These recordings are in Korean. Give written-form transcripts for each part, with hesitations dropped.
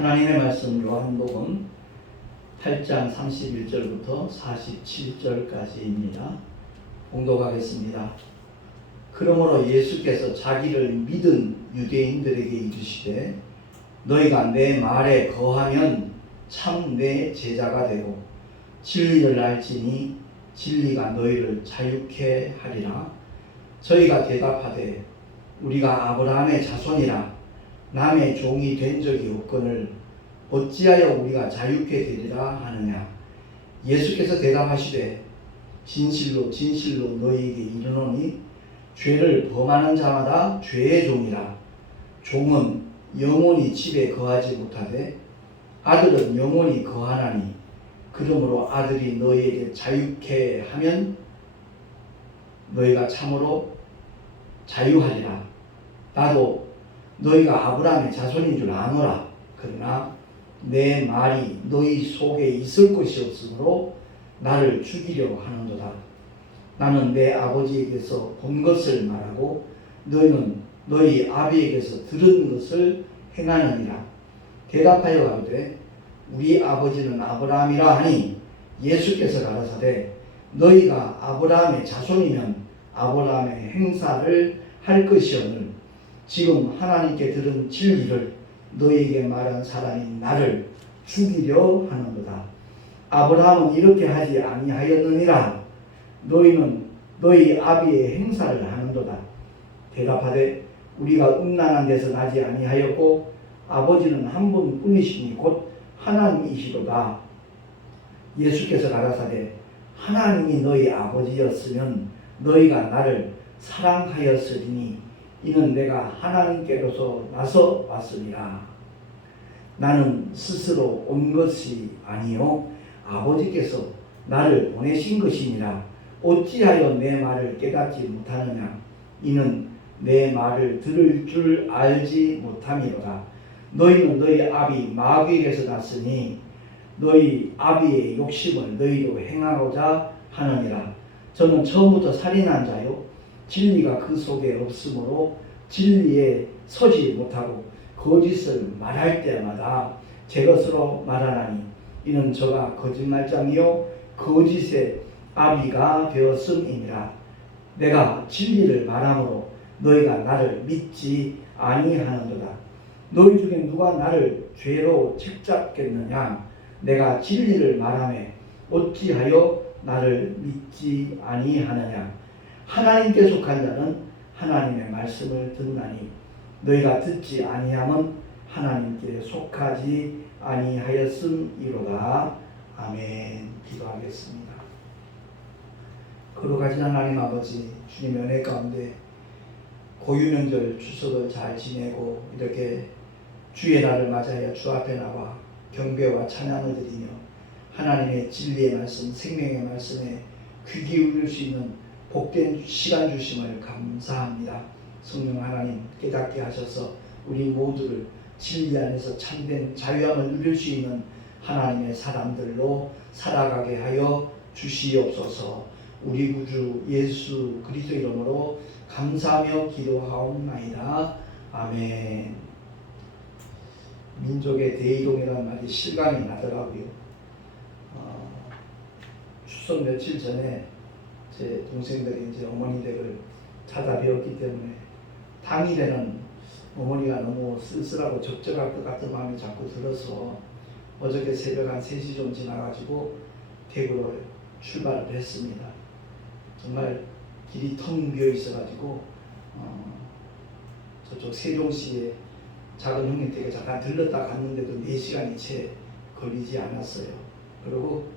하나님의 말씀 요한복음 8장 31절부터 47절까지입니다. 봉독하겠습니다. 그러므로 예수께서 자기를 믿은 유대인들에게 이르시되 너희가 내 말에 거하면 참 내 제자가 되고 진리를 알지니 진리가 너희를 자유케 하리라. 저희가 대답하되 우리가 아브라함의 자손이라 남의 종이 된 적이 없거늘 어찌하여 우리가 자유케 되리라 하느냐. 예수께서 대답하시되 진실로 진실로 너희에게 이르노니 죄를 범하는 자마다 죄의 종이라. 종은 영원히 집에 거하지 못하되 아들은 영원히 거하나니 그러므로 아들이 너희에게 자유케 하면 너희가 참으로 자유하리라. 나도 너희가 아브라함의 자손인 줄 아노라. 그러나 내 말이 너희 속에 있을 것이 없으므로 나를 죽이려 하는도다. 나는 내 아버지에게서 본 것을 말하고 너희는 너희 아비에게서 들은 것을 행하느니라. 대답하여 가로되 우리 아버지는 아브라함이라 하니 예수께서 가라사대 너희가 아브라함의 자손이면 아브라함의 행사를 할 것이오늘 지금 하나님께 들은 진리를 너희에게 말한 사람이 나를 죽이려 하는도다. 아브라함은 이렇게 하지 아니하였느니라. 너희는 너희 아비의 행사를 하는도다. 대답하되 우리가 음란한 데서 나지 아니하였고 아버지는 한 분뿐이시니 곧 하나님이시로다. 예수께서 가라사대 하나님이 너희 아버지였으면 너희가 나를 사랑하였으리니 이는 내가 하나님께로서 나서 왔으니라. 나는 스스로 온 것이 아니요 아버지께서 나를 보내신 것이니라. 어찌하여 내 말을 깨닫지 못하느냐. 이는 내 말을 들을 줄 알지 못함이로다. 너희는 너희 아비 마귀에게서 났으니 너희 아비의 욕심을 너희도 행하고자 하느니라. 저는 처음부터 살인한 자요 진리가 그 속에 없으므로 진리에 서지 못하고 거짓을 말할 때마다 제 것으로 말하나니 이는 저가 거짓말장이요 거짓의 아비가 되었음이니라. 내가 진리를 말하므로 너희가 나를 믿지 아니하는도다. 너희 중에 누가 나를 죄로 책잡겠느냐. 내가 진리를 말하매 어찌하여 나를 믿지 아니하느냐. 하나님께 속한 자는 하나님의 말씀을 듣나니 너희가 듣지 아니함은 하나님께 속하지 아니하였음이로다. 아멘. 기도하겠습니다. 거룩하신 하나님 아버지, 주님의 은혜 가운데 고유명절 추석을 잘 지내고 이렇게 주의 날을 맞아야 주 앞에 나와 경배와 찬양을 드리며 하나님의 진리의 말씀, 생명의 말씀에 귀 기울일 수 있는 복된 시간 주심을 감사합니다. 성령 하나님 깨닫게 하셔서 우리 모두를 진리 안에서 참된 자유함을 누릴 수 있는 하나님의 사람들로 살아가게 하여 주시옵소서. 우리 구주 예수 그리스도 이름으로 감사하며 기도하옵나이다. 아멘. 민족의 대이동이라는 말이 실감이 나더라고요. 추석 며칠 전에 제 동생들이 이제 어머니 댁을 찾아뵈었기 때문에 당일에는 어머니가 너무 쓸쓸하고 적적할 것 같은 마음이 자꾸 들어서 어저께 새벽 한 3시 좀 지나가지고 댁으로 출발을 했습니다. 정말 길이 텅 비어 있어가지고 저쪽 세종시에 작은 형님 댁에 잠깐 들렀다 갔는데도 4시간이 채 걸리지 않았어요. 그리고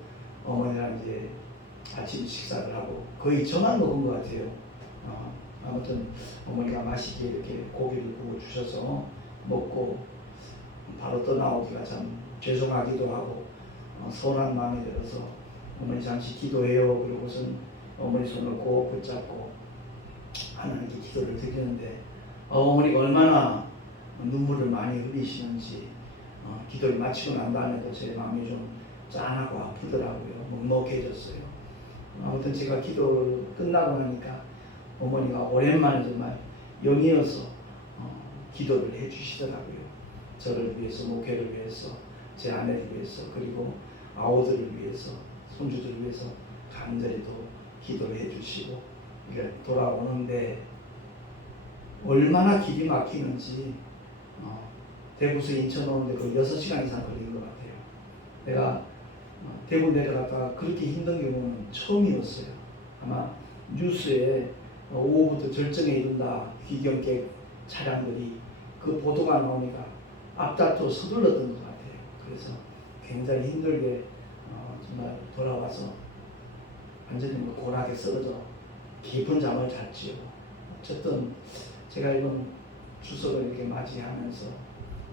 어머니랑 이제 아침 식사를 하고 거의 저만 먹은 것 같아요. 아무튼 어머니가 맛있게 이렇게 고기를 구워 주셔서 먹고 바로 떠나오기가 참 죄송하기도 하고 서운한 마음이 들어서 어머니 잠시 기도해요. 그러고선 어머니 손을 꼭 붙잡고 하나님께 기도를 드리는데 어머니가 얼마나 눈물을 많이 흘리시는지 기도를 마치고 난 다음에도 제 마음이 좀 짠하고 아프더라고요. 먹먹해졌어요. 아무튼 제가 기도를 끝나고 나니까 어머니가 오랜만에 정말 연이어서 기도를 해주시더라고요. 저를 위해서, 목회를 위해서, 제 아내를 위해서, 그리고 아우들을 위해서, 손주들을 위해서 간절히 또 기도를 해주시고 이게 돌아오는데 얼마나 길이 막히는지 대구에서 인천 오는데 거의 6시간 이상 걸린 것 같아요. 내가 대구 내려갔다가 그렇게 힘든 경우는 처음이었어요. 아마 뉴스에 오후부터 절정에 이른다 귀경객 차량들이 그 보도가 나오니까 앞다투어 서둘렀던 것 같아요. 그래서 굉장히 힘들게 정말 돌아와서 완전히 고락에 쓰러져 깊은 잠을 잤지요. 어쨌든 제가 이번 추석을 이렇게 맞이하면서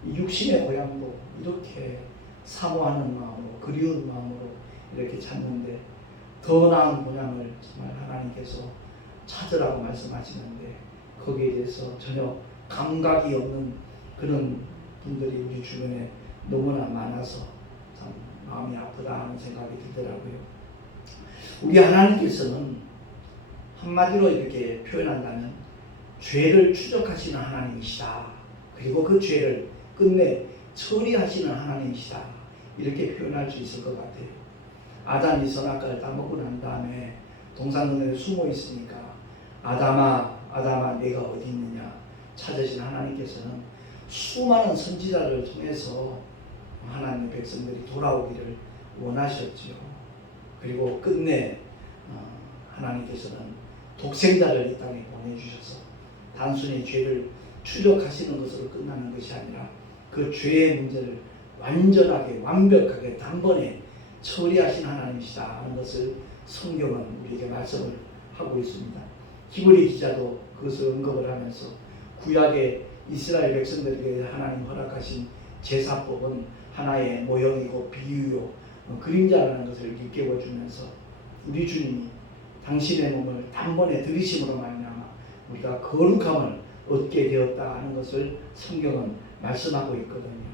이 육신의 고향도 이렇게 사모하는 마음으로, 그리운 마음으로 이렇게 찾는데 더 나은 고향을 정말 하나님께서 찾으라고 말씀하시는데 거기에 대해서 전혀 감각이 없는 그런 분들이 우리 주변에 너무나 많아서 참 마음이 아프다 하는 생각이 들더라고요. 우리 하나님께서는 한마디로 이렇게 표현한다면 죄를 추적하시는 하나님이시다. 그리고 그 죄를 끝내 처리하시는 하나님이시다. 이렇게 표현할 수 있을 것 같아요. 아담이 선악과를 따먹고 난 다음에 동산동산에 숨어 있으니까 아담아, 아담아 내가 어디 있느냐 찾으신 하나님께서는 수많은 선지자를 통해서 하나님의 백성들이 돌아오기를 원하셨지요. 그리고 끝내 하나님께서는 독생자를 이 땅에 보내주셔서 단순히 죄를 추적하시는 것으로 끝나는 것이 아니라 그 죄의 문제를 완전하게 완벽하게 단번에 처리하신 하나님이시다 하는 것을 성경은 우리에게 말씀을 하고 있습니다. 히브리 기자도 그것을 언급을 하면서 구약의 이스라엘 백성들에게 하나님 허락하신 제사법은 하나의 모형이고 비유요 그림자라는 것을 일깨워주면서 우리 주님이 당신의 몸을 단번에 들이심으로 말미암아 우리가 거룩함을 얻게 되었다 하는 것을 성경은 말씀하고 있거든요.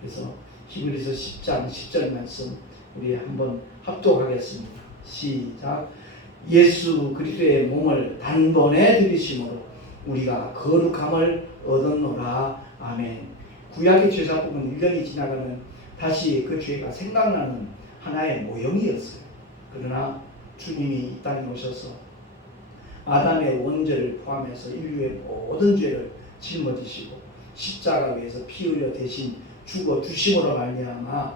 그래서 히브리서 10장 10절 말씀 우리 한번 합독하겠습니다. 시작. 예수 그리스도의 몸을 단번에 들이심으로 우리가 거룩함을 얻었노라. 아멘. 구약의 제사법은 1년이 지나가면 다시 그 죄가 생각나는 하나의 모형이었어요. 그러나 주님이 이 땅에 오셔서 아담의 원죄를 포함해서 인류의 모든 죄를 짊어지시고 십자가 위에서 피 흘려 대신 죽어 주심으로 말미암아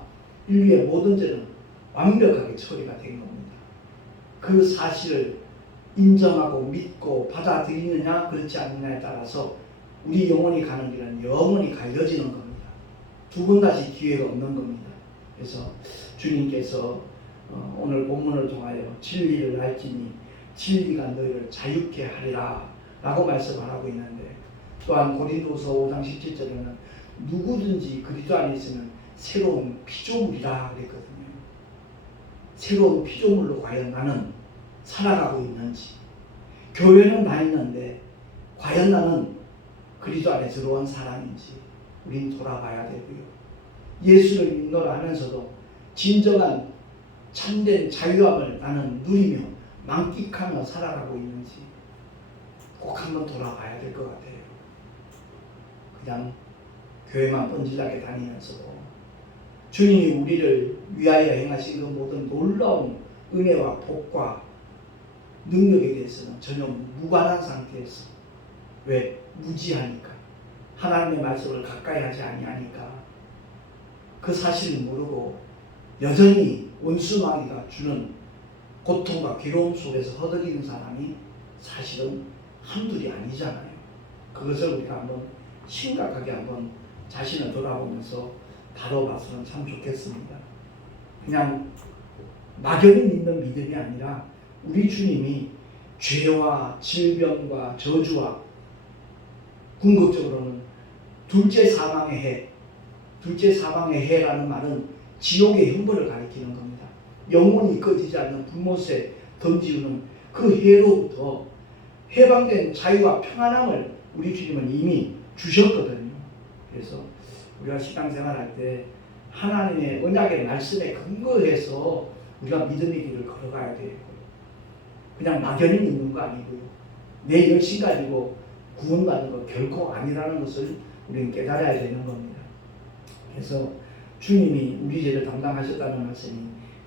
인류의 모든 죄는 완벽하게 처리가 된 겁니다. 그 사실을 인정하고 믿고 받아들이느냐 그렇지 않느냐에 따라서 우리 영혼이 가는 길은 영원히 갈려지는 겁니다. 두 번 다시 기회가 없는 겁니다. 그래서 주님께서 오늘 본문을 통하여 진리를 알지니 진리가 너희를 자유케 하리라 라고 말씀을 하고 있는데 또한 고린도서 5장 17절에는 누구든지 그리스도 안에 있으면 새로운 피조물이라 그랬거든요. 새로운 피조물로 과연 나는 살아가고 있는지, 교회는 다니는데 과연 나는 그리스도 안에 들어온 사람인지 우린 돌아봐야 되고요. 예수를 믿노라 하면서도 진정한 참된 자유함을 나는 누리며 만끽하며 살아가고 있는지 꼭 한번 돌아봐야 될 것 같아요. 그냥 교회만 번질나게 다니면서도 주님이 우리를 위하여 행하신 그 모든 놀라운 은혜와 복과 능력에 대해서는 전혀 무관한 상태에서 왜? 무지하니까 하나님의 말씀을 가까이 하지 아니하니까 그 사실을 모르고 여전히 원수마귀가 주는 고통과 괴로움 속에서 허덕이는 사람이 사실은 한둘이 아니잖아요. 그것을 우리가 한번 심각하게 한번 자신을 돌아보면서 다뤄봤으면 참 좋겠습니다. 그냥 막연히 믿는 믿음이 아니라 우리 주님이 죄와 질병과 저주와 궁극적으로는 둘째 사망의 해, 둘째 사망의 해라는 말은 지옥의 형벌을 가리키는 겁니다. 영원히 꺼지지 않는 불못에 던지는 그 해로부터 해방된 자유와 평안함을 우리 주님은 이미 주셨거든요. 그래서 우리가 신앙생활할 때 하나님의 언약의 말씀에 근거해서 우리가 믿음의 길을 걸어가야 돼요. 그냥 막연히 믿는 거 아니고요. 내 열심 가지고 구원받는 거 결코 아니라는 것을 우리는 깨달아야 되는 겁니다. 그래서 주님이 우리 죄를 담당하셨다는 말씀이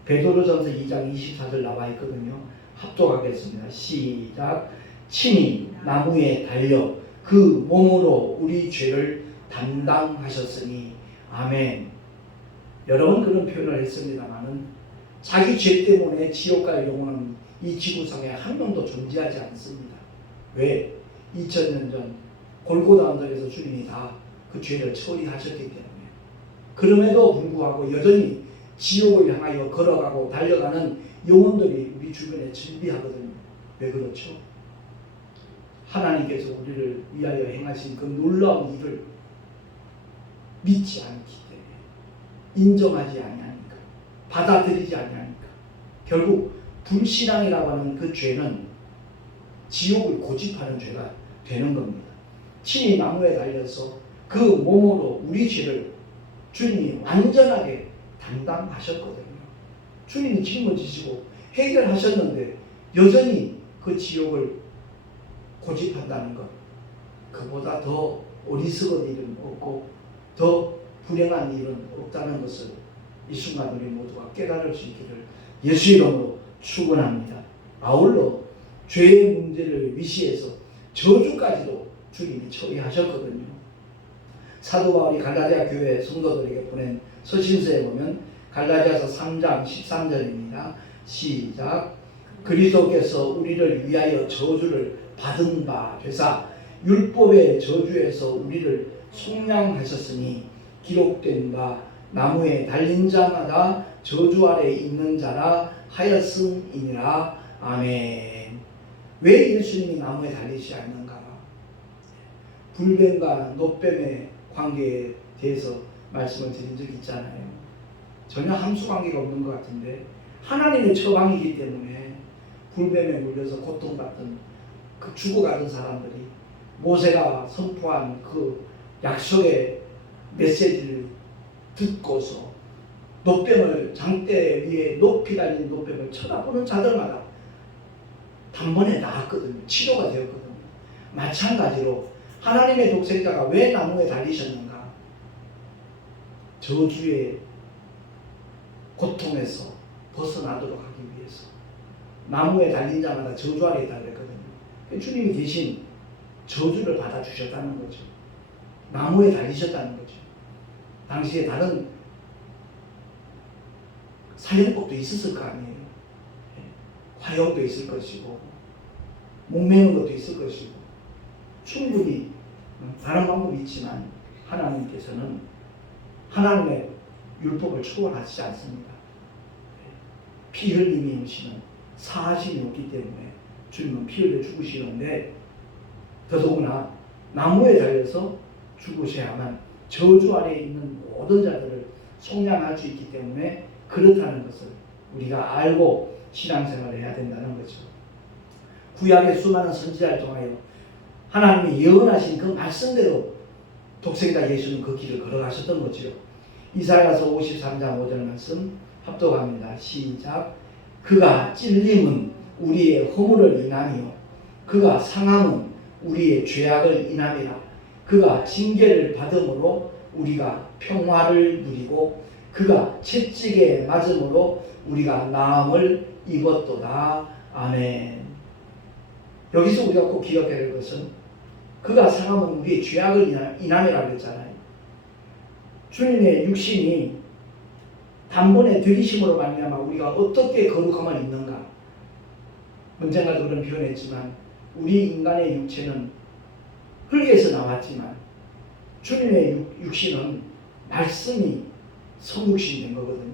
베드로전서 2장 24절 나와 있거든요. 합독하겠습니다. 시작. 친히 나무에 달려 그 몸으로 우리 죄를 담당하셨으니 아멘. 여러 번 그런 표현을 했습니다만은 자기 죄 때문에 지옥 갈 영혼은 이 지구상에 한 명도 존재하지 않습니다. 왜? 2000년 전 골고다 언덕에서 주님이 다 그 죄를 처리하셨기 때문에. 그럼에도 불구하고 여전히 지옥을 향하여 걸어가고 달려가는 영혼들이 우리 주변에 즐비하거든요. 왜 그렇죠? 하나님께서 우리를 위하여 행하신 그 놀라운 일을 믿지 않기 때문에, 인정하지 아니하니까, 받아들이지 아니하니까, 결국 불신앙이라고 하는 그 죄는 지옥을 고집하는 죄가 되는 겁니다. 친히 나무에 달려서 그 몸으로 우리 죄를 주님이 완전하게 담당하셨거든요. 주님이 짊어지시고 해결하셨는데 여전히 그 지옥을 고집한다는 것, 그보다 더 어리석은 일은 없고 더 불행한 일은 없다는 것을 이 순간 우리 모두가 깨달을 수 있기를 예수 이름으로 축원합니다. 아울러 죄의 문제를 위시해서 저주까지도 주님이 처리하셨거든요. 사도 바울이 갈라디아 교회 성도들에게 보낸 서신서에 보면 갈라디아서 3장 13절입니다. 시작. 그리스도께서 우리를 위하여 저주를 받은 바 되사 율법의 저주에서 우리를 속량하셨으니 기록된 바 나무에 달린 자마다 저주 아래 있는 자라 하였음이니라. 아멘. 왜 예수님이 나무에 달리지 않는가? 불뱀과 노뱀의 관계에 대해서 말씀을 드린 적이 있잖아요. 전혀 함수관계가 없는 것 같은데 하나님의 처방이기 때문에 불뱀에 물려서 고통받던 그 죽어가던 사람들이 모세가 선포한 그 약속의 메시지를 듣고서 노뱀을 장대 위에 높이 달린 노뱀을 쳐다보는 자들마다 단번에 나았거든요. 치료가 되었거든요. 마찬가지로 하나님의 독생자가 왜 나무에 달리셨는가? 저주의 고통에서 벗어나도록 하기 위해서. 나무에 달린 자마다 저주 아래 있다고 했거든요. 주님이 대신 저주를 받아주셨다는 거죠. 나무에 달리셨다는 거죠. 당시에 다른 살인법도 있었을 거 아니에요. 화형도 있을 것이고 목매는 것도 있을 것이고 충분히 다른 방법이 있지만 하나님께서는 하나님의 율법을 초월하시지 않습니다. 피 흘림이 오시는 사하심이 없기 때문에 주님은 피 흘려 죽으시는데 더더구나 나무에 달려서 죽으셔야만 저주 아래에 있는 모든 자들을 속량할 수 있기 때문에 그렇다는 것을 우리가 알고 신앙생활을 해야 된다는 거죠. 구약의 수많은 선지자를 통하여 하나님이 예언하신 그 말씀대로 독생자 예수는 그 길을 걸어가셨던 거죠. 이사야서 53장 5절 말씀 합독합니다. 시작. 그가 찔림은 우리의 허물을 인하며 그가 상함은 우리의 죄악을 인함이라. 그가 징계를 받음으로 우리가 평화를 누리고 그가 채찍에 맞음으로 우리가 나음을 입었도다. 아멘. 여기서 우리가 꼭 기억해야 될 것은 그가 상함은 우리의 죄악을 인함이라고 했잖아요. 주님의 육신이 단번에 들이심으로 말미암아 우리가 어떻게 거룩함을 입는가? 언젠가도 그런 표현했지만 우리 인간의 육체는 흙에서 나왔지만 주님의 육신은 말씀이 성육신이 된 거거든요.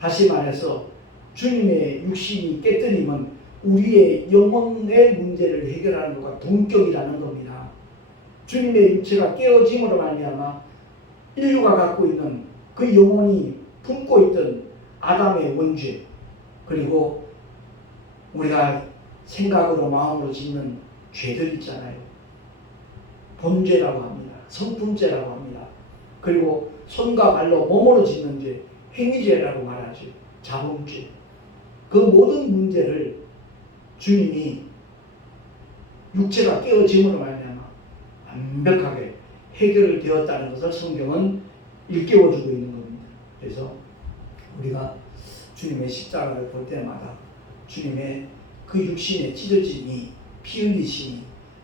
다시 말해서 주님의 육신이 깨뜨림은 우리의 영혼의 문제를 해결하는 것과 동격이라는 겁니다. 주님의 육체가 깨어짐으로 말미암아 인류가 갖고 있는 그 영혼이 품고 있던 아담의 원죄, 그리고 우리가 생각으로 마음으로 짓는 죄들 있잖아요. 본죄라고 합니다. 성품죄라고 합니다. 그리고 손과 발로 몸으로 짓는 죄, 행위죄라고 말하죠. 자범죄. 그 모든 문제를 주님이 육체가 깨어짐으로 말미암아 완벽하게 해결되었다는 것을 성경은 일깨워주고 있는 겁니다. 그래서 우리가 주님의 십자가를 볼 때마다 주님의 그 육신의 찢어짐이, 피 흘리심이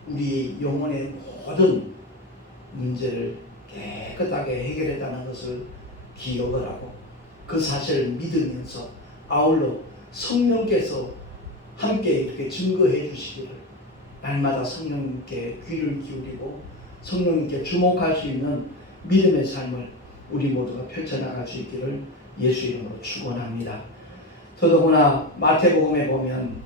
우리 영혼의 모든 문제를 깨끗하게 해결했다는 것을 기억을 하고 그 사실을 믿으면서 아울러 성령께서 함께 이렇게 증거해 주시기를 날마다 성령님께 귀를 기울이고 성령님께 주목할 수 있는 믿음의 삶을 우리 모두가 펼쳐나갈 수 있기를 예수 이름으로 축원합니다. 더더구나 마태복음에 보면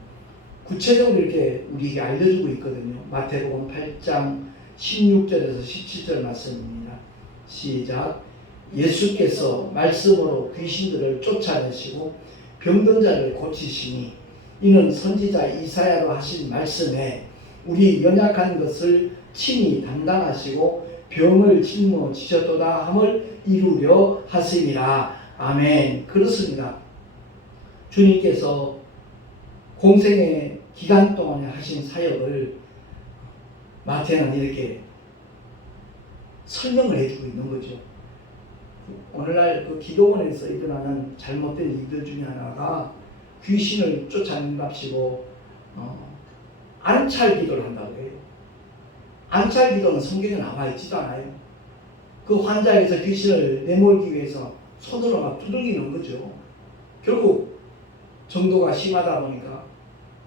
구체적으로 이렇게 우리에게 알려주고 있거든요. 마태복음 8장 16절에서 17절 말씀입니다. 시작. 예수께서 말씀으로 귀신들을 쫓아내시고 병든 자를 고치시니 이는 선지자 이사야로 하신 말씀에 우리 연약한 것을 친히 담당하시고 병을 짊어지셨도다 함을 이루려 하심이라. 아멘. 그렇습니다. 주님께서 공생의 기간 동안에 하신 사역을 마태는 이렇게 설명을 해주고 있는 거죠. 오늘날 그 기도원에서 일어나는 잘못된 일들 중에 하나가 귀신을 쫓아낸답시고 안찰 기도를 한다고 해요. 안찰 기도는 성경에 나와 있지도 않아요. 그 환자에서 귀신을 내몰기 위해서 손으로 막 두들기는 거죠. 결국 정도가 심하다 보니까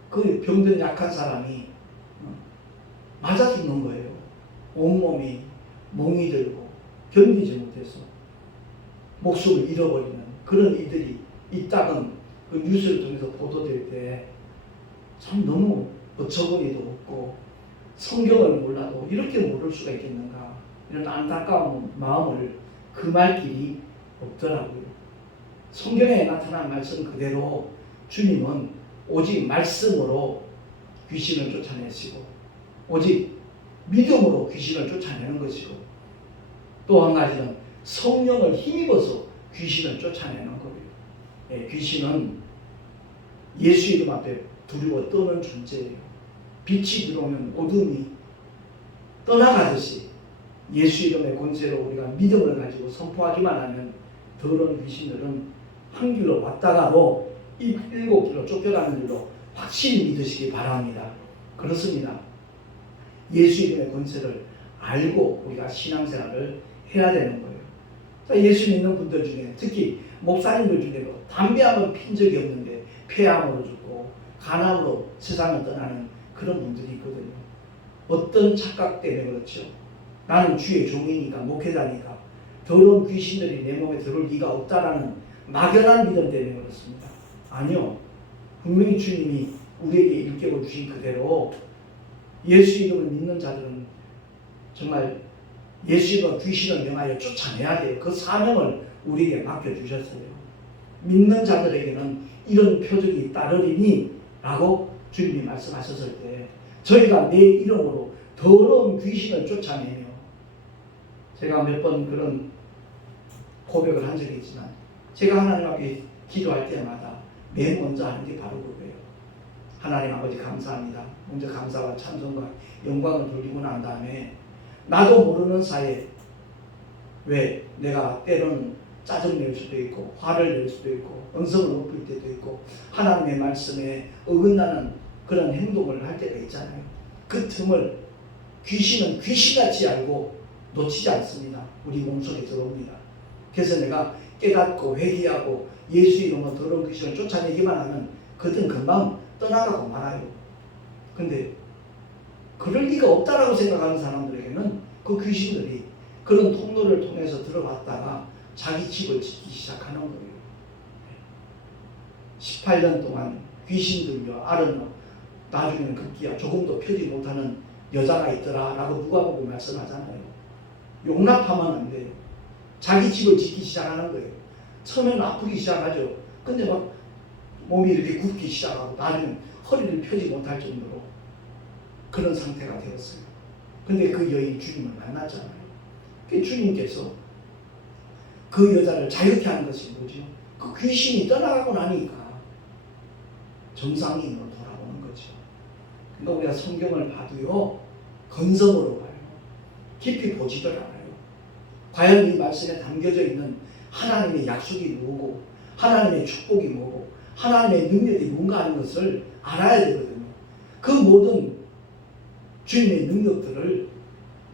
그 병든 약한 사람이 맞아 죽는 거예요. 온몸이 멍이 들고 견디지 못해서 목숨을 잃어버리는 그런 일들이 있다는 그 뉴스를 통해서 보도될 때 참 너무 어처구니도 없고 성경을 몰라도 이렇게 모를 수가 있겠는가 이런 안타까운 마음을 금할 길이 없더라고요. 성경에 나타난 말씀 그대로 주님은 오직 말씀으로 귀신을 쫓아내시고 오직 믿음으로 귀신을 쫓아내는 것이고 또 한 가지는 성령을 힘입어서 귀신을 쫓아내는 거예요. 예, 귀신은 예수 이름 앞에 두려워 떠는 존재예요. 빛이 들어오면 어둠이 떠나가듯이 예수 이름의 권세로 우리가 믿음을 가지고 선포하기만 하면 더러운 귀신들은 한 길로 왔다가도 7길로 쫓겨가는 줄로 확실히 믿으시기 바랍니다. 그렇습니다. 예수 이름의 권세를 알고 우리가 신앙생활을 해야 되는 거예요. 예수 믿는 분들 중에 특히 목사님들 중에도 담배 한번 핀 적이 없는데 폐암으로 죽고 간암으로 세상을 떠나는 그런 분들이 있거든요. 어떤 착각 때문에 그렇죠. 나는 주의 종이니까 목회자니까 더러운 귀신들이 내 몸에 들어올 리가 없다라는 막연한 믿음 때문에 그렇습니다. 아니요. 분명히 주님이 우리에게 일깨워 주신 그대로 예수 이름을 믿는 자들은 정말 예수 이름으로 귀신을 명하여 쫓아내야 돼요. 그 사명을 우리에게 맡겨주셨어요. 믿는 자들에게는 이런 표적이 따르리니 라고 주님이 말씀하셨을 때 저희가 내 이름으로 더러운 귀신을 쫓아내며 제가 몇 번 그런 고백을 한 적이 있지만 제가 하나님 앞에 기도할 때마다 맨 먼저 하는 게 바로 그거예요. 하나님 아버지 감사합니다. 먼저 감사와 찬송과 영광을 돌리고 난 다음에 나도 모르는 사이에 왜 내가 때로는 짜증낼 수도 있고 화를 낼 수도 있고 언성을 높일 때도 있고 하나님의 말씀에 어긋나는 그런 행동을 할 때가 있잖아요. 그 틈을 귀신은 귀신같이 알고 놓치지 않습니다. 우리 몸속에 들어옵니다. 그래서 내가 깨닫고 회개하고 예수 이름으로 더러운 귀신을 쫓아내기만 하면 그들은 금방 떠나가고 말아요. 근데 그럴 리가 없다라고 생각하는 사람들에게는 그 귀신들이 그런 통로를 통해서 들어갔다가 자기 집을 짓기 시작하는 거예요. 18년 동안 귀신 들려 앓은 나중에는 급기야 조금도 펴지 못하는 여자가 있더라 라고 누가복음 말씀하잖아요. 용납하면 안 돼요. 자기 집을 짓기 시작하는 거예요. 처음에는 아프기 시작하죠. 근데 막 몸이 이렇게 굽기 시작하고 나중에 허리를 펴지 못할 정도로 그런 상태가 되었어요. 근데 그 여인이 주님을 만났잖아요. 그 주님께서 그 여자를 자유케 하는 것이 뭐죠? 그 귀신이 떠나가고 나니까 정상인으로 돌아오는 거죠. 그러니까 우리가 성경을 봐도요, 건성으로 봐요. 깊이 보지들 않아요. 과연 이 말씀에 담겨져 있는 하나님의 약속이 뭐고 하나님의 축복이 뭐고 하나님의 능력이 뭔가 하는 것을 알아야 되거든요. 그 모든 주님의 능력들을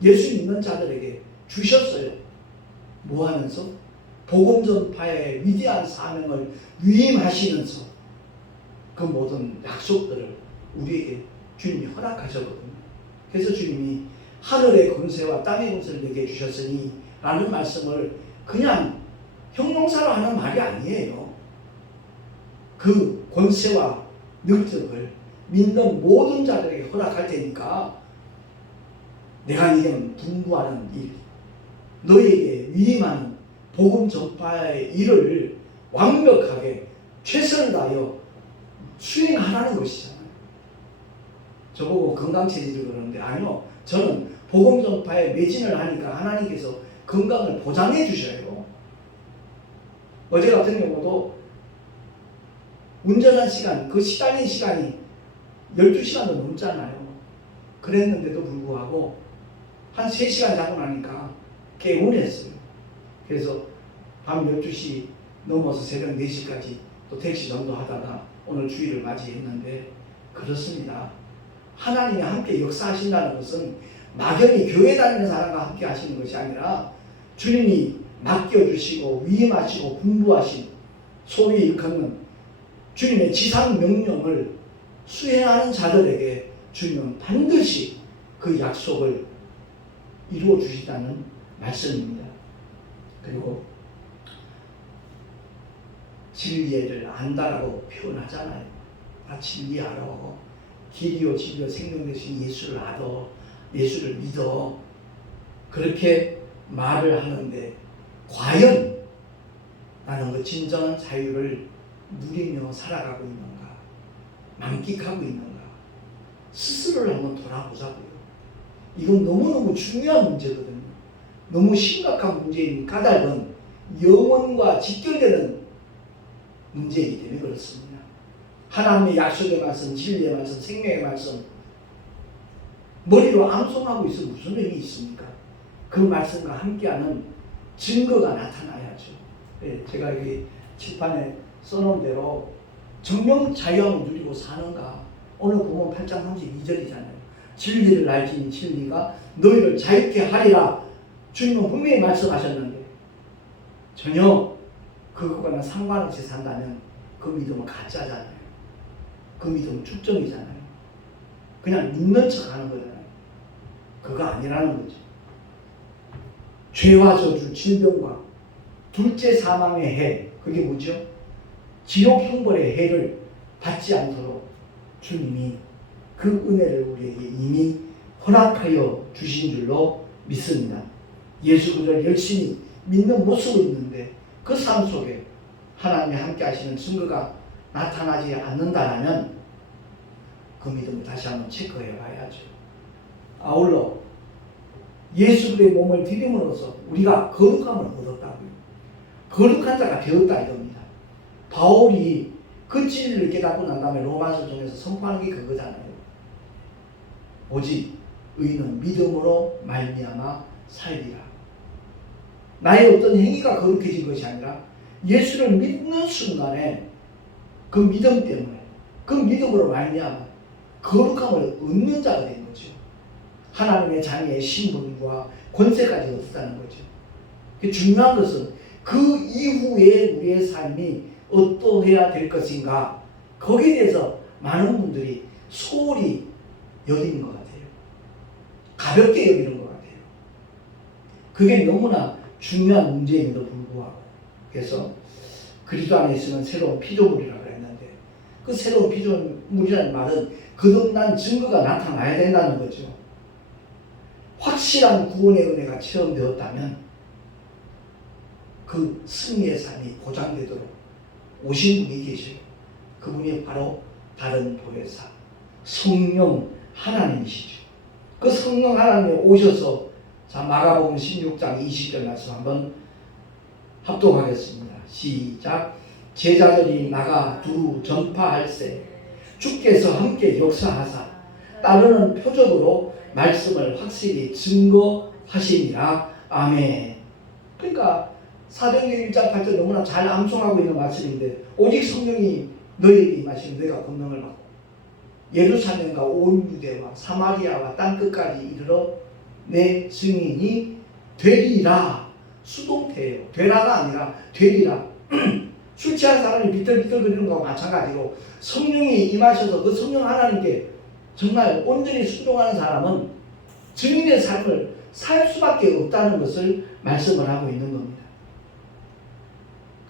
예수 믿는 자들에게 주셨어요. 뭐 하면서? 복음 전파의 위대한 사명을 위임하시면서 그 모든 약속들을 우리에게 주님이 허락하셨거든요. 그래서 주님이 하늘의 권세와 땅의 권세를 내게 주셨으니 라는 말씀을 그냥 형용사로 하는 말이 아니에요. 그 권세와 능력을 믿는 모든 자들에게 허락할 테니까 내가 이런 분부하는 일, 너에게 위임하는 복음 전파의 일을 완벽하게 최선을 다하여 수행하라는 것이잖아요. 저보고 건강체질을 그러는데 아니요. 저는 복음 전파에 매진을 하니까 하나님께서 건강을 보장해 주셔요. 어제 같은 경우도 운전한 시간, 그 시달린 시간이 12시간도 넘잖아요. 그랬는데도 불구하고 한 3시간 자고 나니까 개운했어요. 그래서 밤 12시 넘어서 새벽 4시까지 또 택시 전도하다가 오늘 주일을 맞이했는데 그렇습니다. 하나님이 함께 역사하신다는 것은 막연히 교회 다니는 사람과 함께 하시는 것이 아니라 주님이 맡겨주시고 위임하시고 분부하신 소위 일컫는 주님의 지상 명령을 수행하는 자들에게 주님은 반드시 그 약속을 이루어 주시다는 말씀입니다. 그리고 진리를 안다라고 표현하잖아요. 아, 진리 알아. 길이요 진리요 생명 되신 예수를 알아. 예수를 믿어. 그렇게 말을 하는데 과연 나는 그 진정한 자유를 누리며 살아가고 있는가? 만끽하고 있는가? 스스로를 한번 돌아보자고요. 이건 너무너무 중요한 문제거든요. 너무 심각한 문제인 까닭은 영혼과 직결되는 문제이기 때문에 그렇습니다. 하나님의 약속의 말씀, 진리의 말씀, 생명의 말씀 머리로 암송하고 있으면 무슨 의미 있습니까? 그 말씀과 함께하는 증거가 나타나야죠. 네, 제가 여기 칠판에 써놓은 대로 정령 자유함을 누리고 사는가. 오늘 보면 8장 32절이잖아요. 진리를 알지니 진리가 너희를 자유케 하리라. 주님은 분명히 말씀하셨는데 전혀 그것과는 상관없이 산다면 그 믿음은 가짜잖아요. 그 믿음은 축정이잖아요. 그냥 믿는 척 하는 거잖아요. 그거 아니라는 거죠. 죄와 저주, 질병과 둘째 사망의 해, 그게 뭐죠? 지옥 형벌의 해를 받지 않도록 주님이 그 은혜를 우리에게 이미 허락하여 주신 줄로 믿습니다. 예수 그리스도를 열심히 믿는 모습을 있는데 그 삶 속에 하나님이 함께 하시는 증거가 나타나지 않는다면 그 믿음을 다시 한번 체크해 봐야죠. 아울러 예수 그리스도의 몸을 드림으로써 우리가 거룩함을 얻었다고요. 거룩한 자가 되었다 이겁니다. 바울이 그 진리를 깨닫고 난 다음에 로마서 통해서 선포하는 게 그거잖아요. 오직 의인은 믿음으로 말미암아 살리라. 나의 어떤 행위가 거룩해진 것이 아니라 예수를 믿는 순간에 그 믿음 때문에 그 믿음으로 말미암아 거룩함을 얻는 자가 된 거죠. 하나님의 자녀의 신분과 권세까지 얻었다는 거죠. 중요한 것은 그 이후에 우리의 삶이 어떠해야 될 것인가, 거기에 대해서 많은 분들이 소홀히 여기는 것 같아요. 가볍게 여기는 것 같아요. 그게 너무나 중요한 문제임에도 불구하고, 그래서 그리스도 안에 있으면 새로운 피조물이라고 했는데 그 새로운 피조물이라는 말은 거듭난 증거가 나타나야 된다는 거죠. 확실한 구원의 은혜가 체험되었다면 그 승리의 삶이 보장되도록 오신 분이 계셔요. 그분이 바로 다른 보혜사 성령 하나님이시죠. 그 성령 하나님이 오셔서, 자, 마가복음 16장 20절 말씀 한번 합독하겠습니다. 시작. 제자들이 나가 두루 전파할세 주께서 함께 역사하사 따르는 표적으로 말씀을 확실히 증거하시니라. 아멘. 그러니까 사도행전 1장 8절 너무나 잘 암송하고 있는 말씀인데 오직 성령이 너희에게 임하시면 너희가 권능을 받고 예루살렘과 온 유대와 사마리아와 땅끝까지 이르러 내 증인이 되리라. 수동태예요. 되라가 아니라 되리라. 술 취한 사람이 비틀비틀거리는 거와 마찬가지로 성령이 임하셔서 그 성령 하나님께 정말 온전히 순종하는 사람은 증인의 삶을 살 수밖에 없다는 것을 말씀을 하고 있는 겁니다.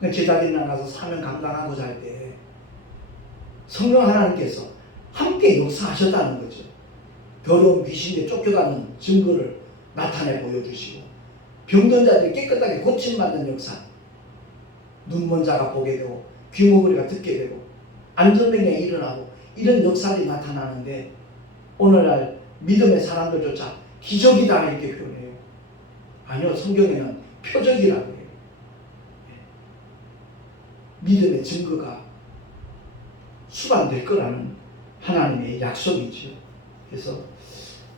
제자들이랑 가서 사명 감당하고자 할 때 성령 하나님께서 함께 역사하셨다는 거죠. 더러운 귀신에 쫓겨가는 증거를 나타내 보여주시고 병든 자들이 깨끗하게 고침받는 역사, 눈먼 자가 보게 되고 귀머거리가 듣게 되고 안전병이 일어나고 이런 역사들이 나타나는데 오늘날 믿음의 사람들조차 기적이다 이렇게 표현해요. 아니요, 성경에는 표적이라고 해요. 믿음의 증거가 수반될 거라는 하나님의 약속이죠. 그래서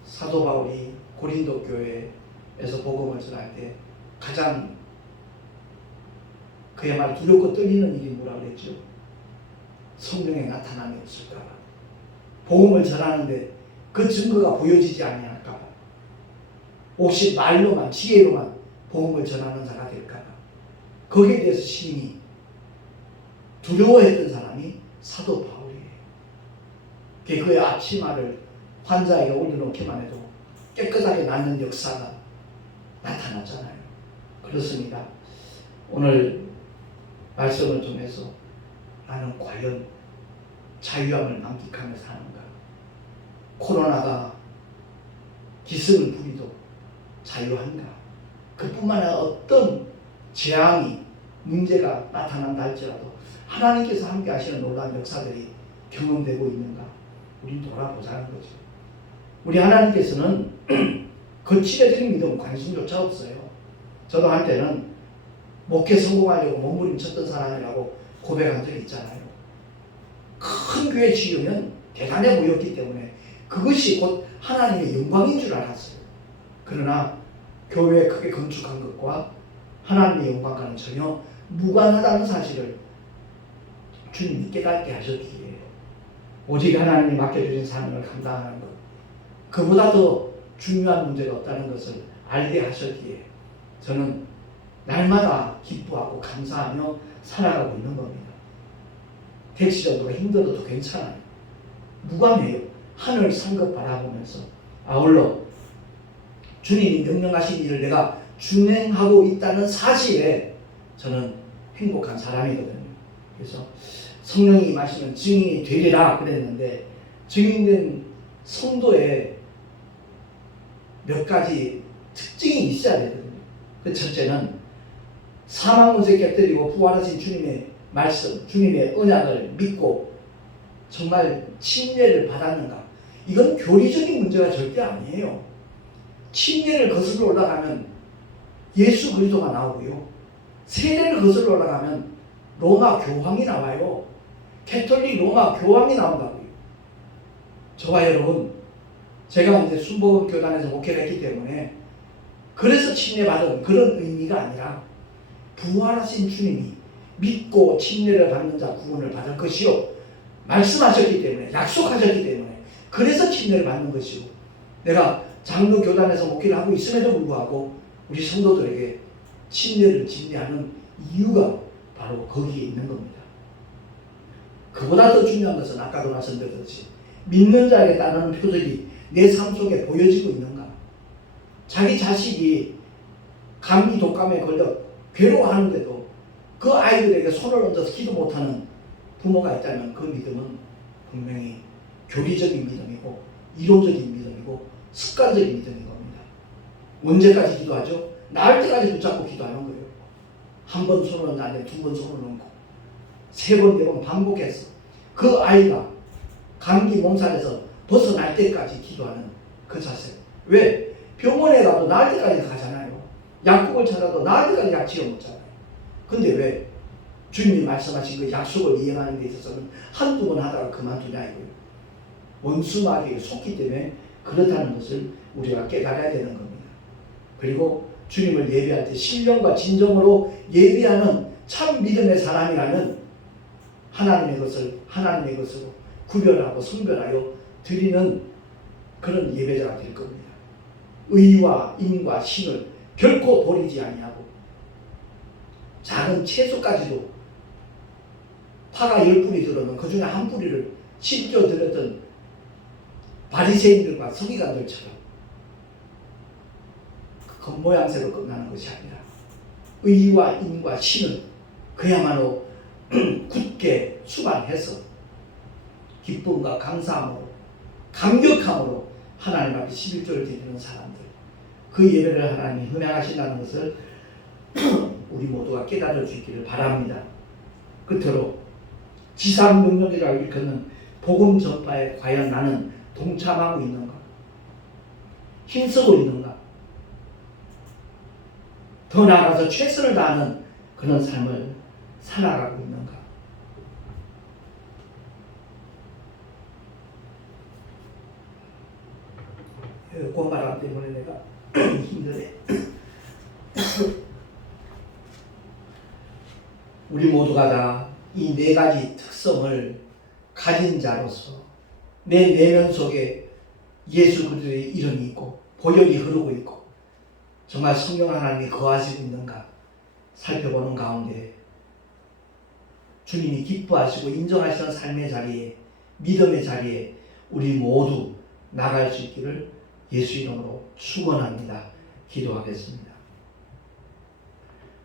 사도 바울이 고린도 교회에서 복음을 전할 때 가장 그야말로 두렵고 떨리는 일이 뭐라고 그랬죠? 성령의 나타남이 없을까봐. 복음을 전하는데 그 증거가 보여지지 아니할까봐. 혹시 말로만 지혜로만 복음을 전하는 자가 될까봐. 거기에 대해서 심히 두려워했던 사람이 사도 바울이에요. 그의 앞치마를 환자에게 올려놓기만 해도 깨끗하게 낫는 역사가 나타나잖아요. 그렇습니다. 오늘 말씀을 통해서 나는 과연 자유함을 만끽하며 사는가? 코로나가 기승을 부리도 자유한가? 그뿐만 아니라 어떤 재앙이 문제가 나타난다 할지라도 하나님께서 함께 하시는 놀라운 역사들이 경험되고 있는가? 우린 돌아보자는 거죠. 우리 하나님께서는 거칠어진 믿음 관심조차 없어요. 저도 한때는 목회 성공하려고 몸부림쳤던 사람이라고 고백한 적이 있잖아요. 큰 교회 지으면 대단해 보였기 때문에 그것이 곧 하나님의 영광인 줄 알았어요. 그러나 교회 크게 건축한 것과 하나님의 영광과는 전혀 무관하다는 사실을 주님이 깨닫게 하셨기에 오직 하나님이 맡겨주신 사명을 감당하는 것, 그보다 더 중요한 문제가 없다는 것을 알게 하셨기에 저는 날마다 기뻐하고 감사하며 살아가고 있는 겁니다. 택시 정도가 힘들어도 괜찮아요. 무관해요. 하늘 상급 바라보면서 아울러 주님이 명령하신 일을 내가 준행하고 있다는 사실에 저는 행복한 사람이거든요. 그래서 성령이 임하시면 증인이 되리라 그랬는데 증인된 성도에 몇 가지 특징이 있어야 되거든요. 그 첫째는 사망 문제 깨뜨리고 부활하신 주님의 말씀, 주님의 언약을 믿고 정말 침례를 받았는가? 이건 교리적인 문제가 절대 아니에요. 침례를 거슬러 올라가면 예수 그리스도가 나오고요. 세례를 거슬러 올라가면 로마 교황이 나와요. 캐톨릭 로마 교황이 나온다고요. 저와 여러분, 제가 이제 순복음 교단에서 목회를 했기 때문에 그래서 침례받은 그런 의미가 아니라 부활하신 주님이 믿고 침례를 받는 자 구원을 받을 것이요 말씀하셨기 때문에, 약속하셨기 때문에 그래서 침례를 받는 것이요, 내가 장로 교단에서 목회를 하고 있음에도 불구하고 우리 성도들에게 침례를 진리하는 이유가 바로 거기에 있는 겁니다. 그보다 더 중요한 것은 아까도 말씀드렸듯이 믿는 자에게 따르는 표적이 내 삶 속에 보여지고 있는가? 자기 자식이 감기 독감에 걸려 괴로워하는데도 그 아이들에게 손을 얹어서 기도 못하는 부모가 있다면 그 믿음은 분명히 교리적인 믿음이고 이론적인 믿음이고 습관적인 믿음인 겁니다. 언제까지 기도하죠? 나을 때까지 붙잡고 기도하는 거예요. 한 번 손을 얹는 안에 두 번 손을 얹고 세 번, 네 번 반복해서 그 아이가 감기 몸살에서 벗어날 때까지 기도하는 그 자세. 왜? 병원에 가도 나을 때까지 가잖아요. 약국을 찾아도 나을 때까지 약 지어 먹잖아요. 근데 왜? 주님이 말씀하신 그 약속을 이행하는 데 있어서는 한두 번 하다가 그만두냐 이거예요. 원수 마귀에 속기 때문에 그렇다는 것을 우리가 깨달아야 되는 겁니다. 그리고 주님을 예배할 때 신령과 진정으로 예배하는 참 믿음의 사람이라면 하나님의 것으로 구별하고 성별하여 드리는 그런 예배자가 될 겁니다. 의와 인과 신을 결코 버리지 아니하고 작은 채소까지도 파가 10뿌리 들어오면 그 중에 한 뿌리를 심겨 드렸던 바리새인들과 서기관들처럼 그 겉모양새로 끝나는 것이 아니라 의와 인과 신을 그야말로 굳게 수반해서 기쁨과 감사함으로 감격함으로 하나님 앞에 11조를 드리는 사람들, 그 예배를 하나님이 흥행하신다는 것을 우리 모두가 깨달을 수 있기를 바랍니다. 끝으로 지상명령이라 일컫는 복음 전파에 과연 나는 동참하고 있는가? 힘쓰고 있는가? 더 나아가서 최선을 다하는 그런 삶을 살아가고 있는가? 고바람 때문에 내가 힘드네. 우리 모두가 다 이 네 가지 특성을 가진 자로서 내 내면 속에 예수 그리스도의 이름이 있고 보혈이 흐르고 있고 정말 성령 하나님이 거하시고 있는가 살펴보는 가운데 주님이 기뻐하시고 인정하시는 삶의 자리에, 믿음의 자리에 우리 모두 나갈 수 있기를 예수 이름으로 축원합니다. 기도하겠습니다.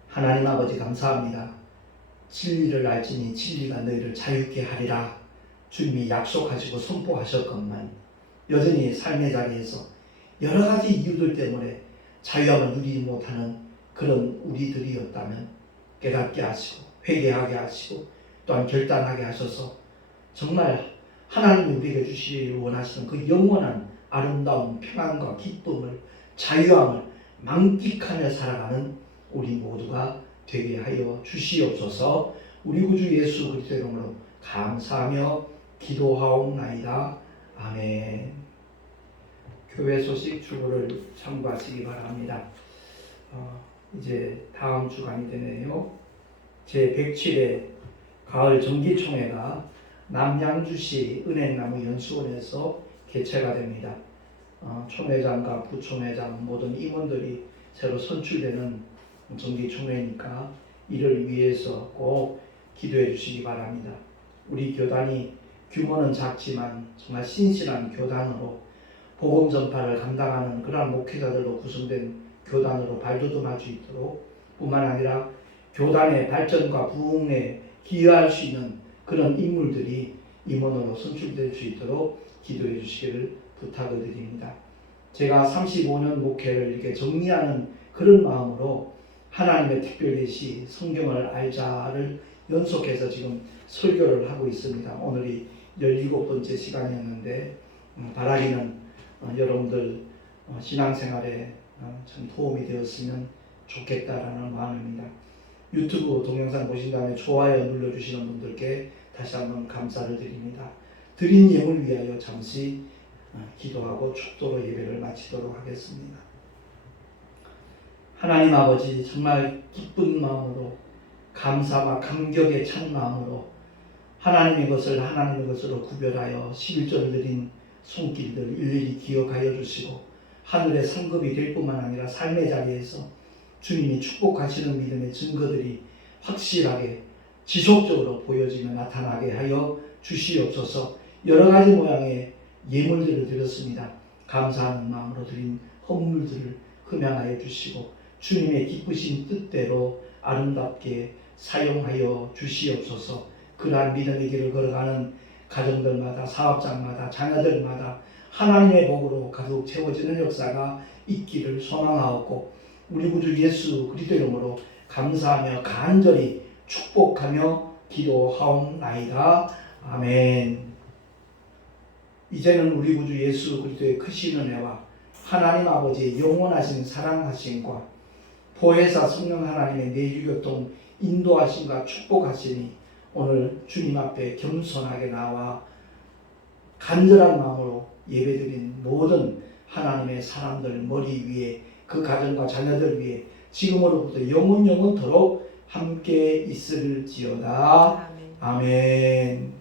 하나님 아버지 감사합니다. 진리를 알지니 진리가 너희를 자유케 하리라 주님이 약속하시고 선포하셨건만 여전히 삶의 자리에서 여러 가지 이유들 때문에 자유함을 누리지 못하는 그런 우리들이었다면 깨닫게 하시고 회개하게 하시고 또한 결단하게 하셔서 정말 하나님이 우리에게 주시기를 원하시는 그 영원한 아름다운 평안과 기쁨을 자유함을 만끽하며 살아가는 우리 모두가 되게 하여 주시옵소서. 우리 구주 예수 그리스도의 이름으로 감사하며 기도하옵나이다. 아멘. 교회 소식 주보를 참고하시기 바랍니다. 이제 다음 주간이 되네요. 제107회 가을 정기총회가 남양주시 은행나무 연수원에서 개최가 됩니다. 총회장과 부총회장 모든 임원들이 새로 선출되는 정기총회니까 이를 위해서 꼭 기도해 주시기 바랍니다. 우리 교단이 규모는 작지만 정말 신실한 교단으로 복음 전파를 감당하는 그러한 목회자들로 구성된 교단으로 발돋움할 수 있도록 뿐만 아니라 교단의 발전과 부흥에 기여할 수 있는 그런 인물들이 임원으로 선출될 수 있도록 기도해 주시기를 부탁을 드립니다. 제가 35년 목회를 이렇게 정리하는 그런 마음으로 하나님의 특별계시 성경을 알자를 연속해서 지금 설교를 하고 있습니다. 오늘이 17번째 시간이었는데 바라기는 여러분들 신앙생활에 참 도움이 되었으면 좋겠다라는 마음입니다. 유튜브 동영상 보신 다음에 좋아요 눌러주시는 분들께 다시 한번 감사를 드립니다. 드린 예물 위하여 잠시 기도하고 축도로 예배를 마치도록 하겠습니다. 하나님 아버지 정말 기쁜 마음으로 감사와 감격에 찬 마음으로 하나님의 것을 하나님의 것으로 구별하여 11조를 드린 손길들 일일이 기억하여 주시고 하늘의 상급이 될 뿐만 아니라 삶의 자리에서 주님이 축복하시는 믿음의 증거들이 확실하게 지속적으로 보여지며 나타나게 하여 주시옵소서. 여러 가지 모양의 예물들을 드렸습니다. 감사하는 마음으로 드린 헌물들을 흠양하여 주시고 주님의 기쁘신 뜻대로 아름답게 사용하여 주시옵소서. 그러한 믿음의 길을 걸어가는 가정들마다 사업장마다 자녀들마다 하나님의 복으로 가득 채워지는 역사가 있기를 소망하옵고 우리 구주 예수 그리스도의 이름으로 감사하며 간절히 축복하며 기도하옵나이다. 아멘. 이제는 우리 구주 예수 그리스도의 크신 은혜와 하나님 아버지의 영원하신 사랑하심과 보혜사 성령 하나님의 내주교통 인도하심과 축복하시니 오늘 주님 앞에 겸손하게 나와 간절한 마음으로 예배드린 모든 하나님의 사람들 머리 위에 그 가정과 자녀들 위해 지금으로부터 영원토록 함께 있을지어다. 아멘. 아멘.